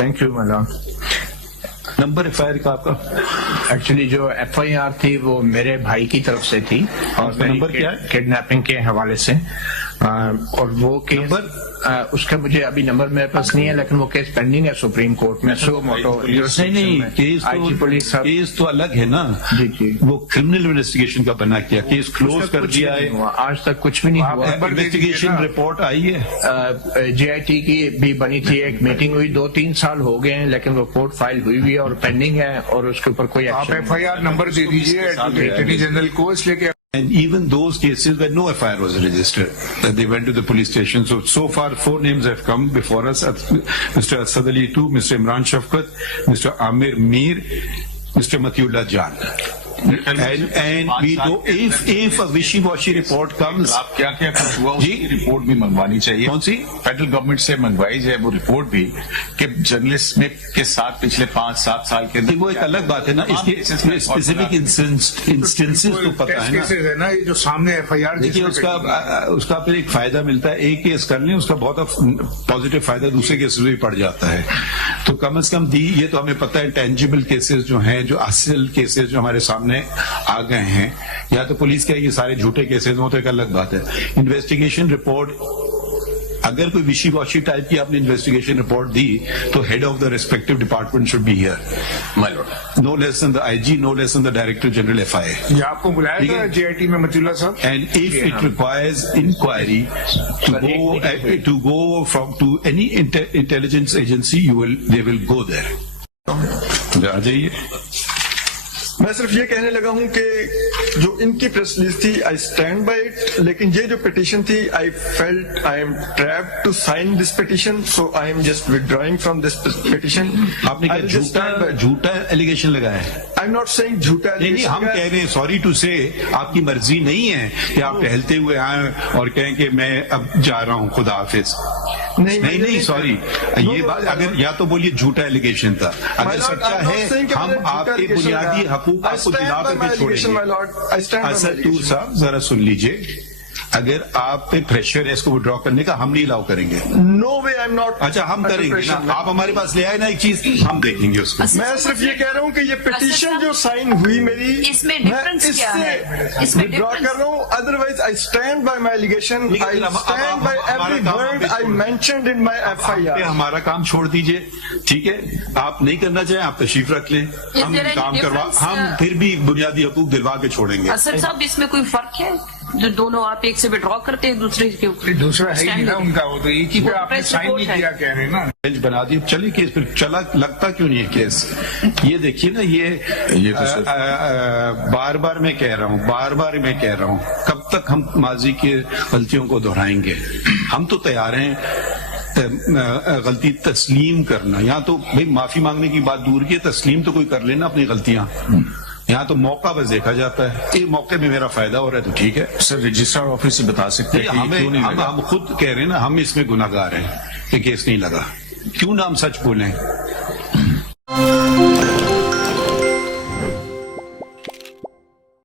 Thank you Milan. Number F I R کا آپ کا؟ ایکچولی جو ایف آئی آر تھی وہ میرے بھائی کی طرف سے تھی اور نمبر کیا ہے؟ کڈنیپنگ کے حوالے سے، اور وہ نمبر اس کا مجھے ابھی نمبر میرے پاس نہیں ہے، لیکن وہ کیس پینڈنگ ہے سپریم کورٹ میں. سو موٹو نہیں، کیس تو الگ ہے نا. جی جی، وہ کرمنل انویسٹیگیشن کا بنا کیا، کیس کلوز کر دیا ہے. آج تک کچھ بھی نہیں ہوا. انویسٹیگیشن رپورٹ آئی ہے، جے آئی ٹی کی بھی بنی تھی، ایک میٹنگ ہوئی، 2-3 سال ہو گئے ہیں، لیکن رپورٹ فائل ہوئی ہوئی ہے اور پینڈنگ ہے، اور اس کے اوپر کوئی آپ ایف آئی آر نمبر دے دیجیے اٹارنی جنرل کو، اس لیے کہ and even those cases where no FIR was registered, that they went to the police station. So far 4 names have come before us: Mr. Asad Ali II, Mr. Imran Shafqat, Mr. Amir Mir, Mr. Matiullah Jan. And we do, if a wishy-washy report comes, آپ کیا کیا کچھ ہوا اس کی report بھی منگوانی چاہیے. کون سی؟ Federal government سے منگوائی جائے وہ رپورٹ بھی، کہ جرنلسٹ میں کے ساتھ پچھلے 5-7 سال کے اندر. وہ ایک الگ بات ہے نا، اس کے اسپیسیفک انسٹنسز تو پتا ہے نا. یہ جو سامنے ایف آئی آر، دیکھیے اس کا پھر ایک فائدہ ملتا ہے. ایک کیس کر لیں، اس کا بہت پازیٹیو فائدہ دوسرے کیسز میں بھی پڑ جاتا ہے. تو کم از کم یہ تو ہمیں پتا ہے ٹینجیبل کیسز جو ہیں، جو اصل کیسز جو ہمارے سامنے آ گئے ہیں، یا تو پولیس کا یہ سارے جھوٹے کیسز ہوں تو ایک الگ بات ہے. انویسٹیگیشن رپورٹ اگر کوئی وشی واشی ٹائپ کی آپ نے انویسٹیگیشن رپورٹ دی تو head of the respective department should be here, no less than the I G, no less than the director general F I A. یہ آپ کو بلایا تھا جے آئی ٹی میں متی اللہ صاحب. And if it requires inquiry to go from to any intelligence agency, they will go there. آ جائیے. میں صرف یہ کہنے لگا ہوں کہ جو ان کی پریس ریلیز تھی آئی اسٹینڈ بائی اٹ، لیکن یہ جو پٹیشن تھی I felt I am trapped to sign this petition, so I am just withdrawing from this petition. آپ نے جھوٹا ایلیگیشن لگایا ہے؟ آئی ایم ناٹ سیئنگ جھوٹا. نہیں، ہم کہہ رہے ہیں سوری ٹو سے آپ کی مرضی نہیں ہے کہ آپ ٹہلتے ہوئے آئیں اور کہیں کہ میں اب جا رہا ہوں، خدا حافظ. نہیں سوری، یہ بات اگر یا تو بولیے جھوٹا ایلیگیشن تھا، اگر سچا ہے ہم آپ کے بنیادی حقوق آپ کو دلا کر کے چھوڑیں گے. اسد ٹور صاحب ذرا سن لیجئے، اگر آپ پہ پریشر ہے اس کو وڈرا کرنے کا، ہم نہیں الاؤ کریں گے. نو وے آئی ایم ناٹ. اچھا ہم کریں گے نا، آپ ہمارے پاس لے آئے نا ایک چیز، ہم دیکھیں گے اس کو. میں صرف یہ کہہ رہا ہوں کہ یہ پٹیشن جو سائن ہوئی میری، اس میں ڈفرنس کیا ہے؟ اس میں وڈرا کر رہا ہوں. Otherwise I stand by my allegation, I stand by every word I mentioned in my F I R. ہمارا کام چھوڑ دیجئے، ٹھیک ہے؟ آپ نہیں کرنا چاہیں آپ تشریف رکھ لیں، ہم کام ہم پھر بھی بنیادی حقوق دلوا کے چھوڑیں گے. اسد صاحب اس میں کوئی فرق ہے جو دونوں آپ ایک سے وڈرا کرتے ہیں دوسرے کے اوپر؟ دوسرا ہے ہی نا ان کا، وہ تو ایک ہی پہ آپ نے سائن نہیں کیا کہہ رہے نا. بینچ بنا دی، چلے کیس پھر چلا، لگتا کیوں نہیں ہے کیس؟ یہ دیکھیے نا، یہ بار بار میں کہہ رہا ہوں کب تک ہم ماضی کی غلطیوں کو دہرائیں گے؟ ہم تو تیار ہیں غلطی تسلیم کرنا. یہاں تو بھائی معافی مانگنے کی بات دور کی، تسلیم تو کوئی کر لینا اپنی غلطیاں. یہاں تو موقع بس دیکھا جاتا ہے، یہ موقع میں میرا فائدہ ہو رہا ہے تو ٹھیک ہے. سر رجسٹرار آفس سے بتا سکتے ہیں ہم خود کہہ رہے ہیں نا، ہم اس میں گناہگار ہیں کہ کیس نہیں لگا. کیوں نہ ہم سچ بولیں؟